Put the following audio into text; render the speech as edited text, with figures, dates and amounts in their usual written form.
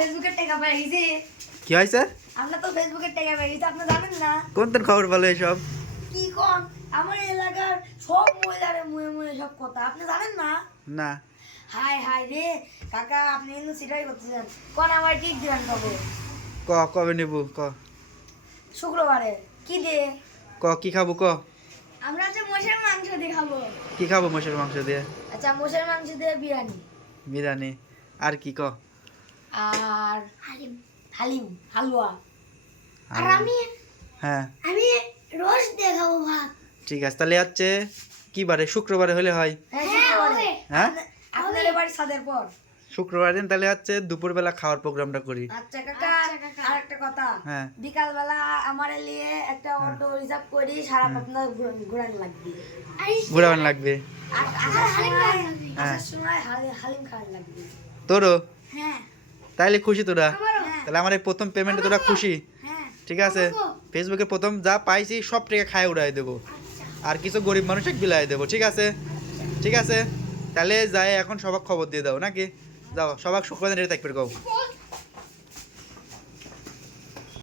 ফেসবুকে টাকা পেয়ে গেছি। কি হয়েছে? আমরা তো ফেসবুকে টাকা পেয়ে গেছি, আপনি জানেন না? কোন তোর খবর বলো এসব? কি কোন? আমার এলাকার সব মহিলারে মুয়ে মুয়ে সব কথা আপনি জানেন না? না। হাই হাই রে কাকা, আপনি কিন্তু সেটাই করতেছেন। কোন আমার ঠিক দিবেন কবে? কবে নেব ক? শুক্রবারে। কি দিয়ে? কি খাবো ক? আমরা যে মোষের মাংস দিয়ে খাবো। কি খাবো মোষের মাংস দিয়ে? আচ্ছা, মোষের মাংস দিয়ে বিরিয়ানি। বিরিয়ানি। আর কি ক? আর হালিম। হালিম, হালুয়া। আর আমি হ্যাঁ আমি রোজ দিয়ে খাবো ভাত। ঠিক আছে, তাহলে হচ্ছে কি বারে? শুক্রবারে হলে হয়। হ্যাঁ, শুক্রবারে। হ্যাঁ আপনাদের বাড়ি সাদের পর। শুক্রবার দিন তাহলে হচ্ছে দুপুরবেলা খাওয়ার প্রোগ্রামটা করি। আচ্ছা কাকা, আর একটা কথা। হ্যাঁ। বিকাল বেলা আমার লিয়ে একটা অটো রিজার্ভ করি, সারা পাবনা ঘোরান লাগবে। ঘুরাবেন লাগবে। আসার সময় হালিম খাওয়ার লাগবে। তোরও? হ্যাঁ। তাইলে খুশি তোরা? হ্যাঁ। তাহলে আমার এই প্রথম পেমেন্টে তোরা খুশি? হ্যাঁ। ঠিক আছে, ফেসবুকে প্রথম যা পাইছি সব টাকা খায় উড়াই দেবো, আর কিছু গরিব মানুষকে বিলাই দেবো। ঠিক আছে? ঠিক আছে, তাহলে যাই এখন সবাক খবর দিয়ে দাও নাকি? যাও সবাক শুক্রবার রেটে থাকবে কও।